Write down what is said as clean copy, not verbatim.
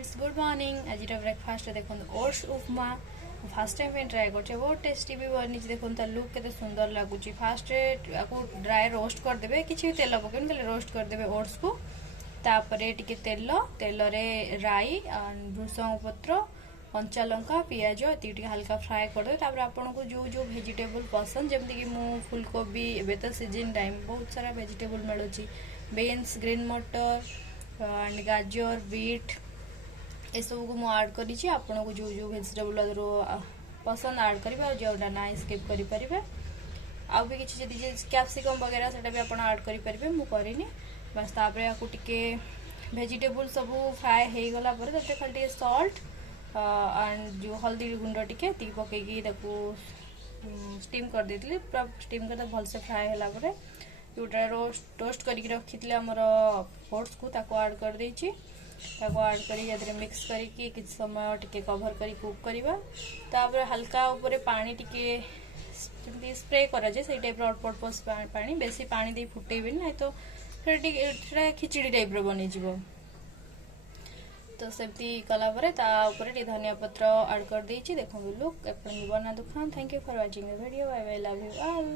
Friends good morning. आज breakfast देखो oats उपमा fast time पे ट्राए कर बहुत टेस्टी भी बनी। देखो लुक के सुंदर लगुच। फास्ट ड्राए रोस्ट करदे कि तेल पकड़ रोस्ट करदे ओट्स को। तापरे टिके तेल रे राई भृषंग पत्र कंचा लंका पियाज ये हल्का फ्राए करदे। तापर आपन को जो जो वेजिटेबल पसंद जमती कि मु फुलकोबी एबे तो सीजन टाइम बहुत सारा वेजिटेबल मिलूची। बीन्स ग्रीन मटर एंड गाजर बीट ये सब को मुड करी। आपन को जो जो वेजिटेबल पसंद ऐड करेंगे जोटा ना स्किप करें। आ भी किसी कैप्सिकम वगैरह से भी आप ऐड करेंगे मुझे बस। तापर या टिके वेजिटेबल सब फ्राए हो गला खाली सॉल्ट एंड जो हल्दी गुंड टिके पकईकी स्टीम कर देती। पूरा स्टीम कर भलसे फ्राए होला जोटा टोस्ट करके रखी आमर ओट्स को ऐड कर देची। ऐड कर मिक्स करके किछ समय टिके कवर करी कुक करवा। तापर हल्का ऊपर पानी टिके स्प्रे करा जाए से टाइप अल्प अल्प पानी बेसी पानी दे फुटेबे ना तो खिचड़ी टाइप बनी जीवो। तो सेमती कला परे धनिया पत्र ऐड कर देची। देखो लुक अपन बना दुकान। Thank you for watching the video. I love you all.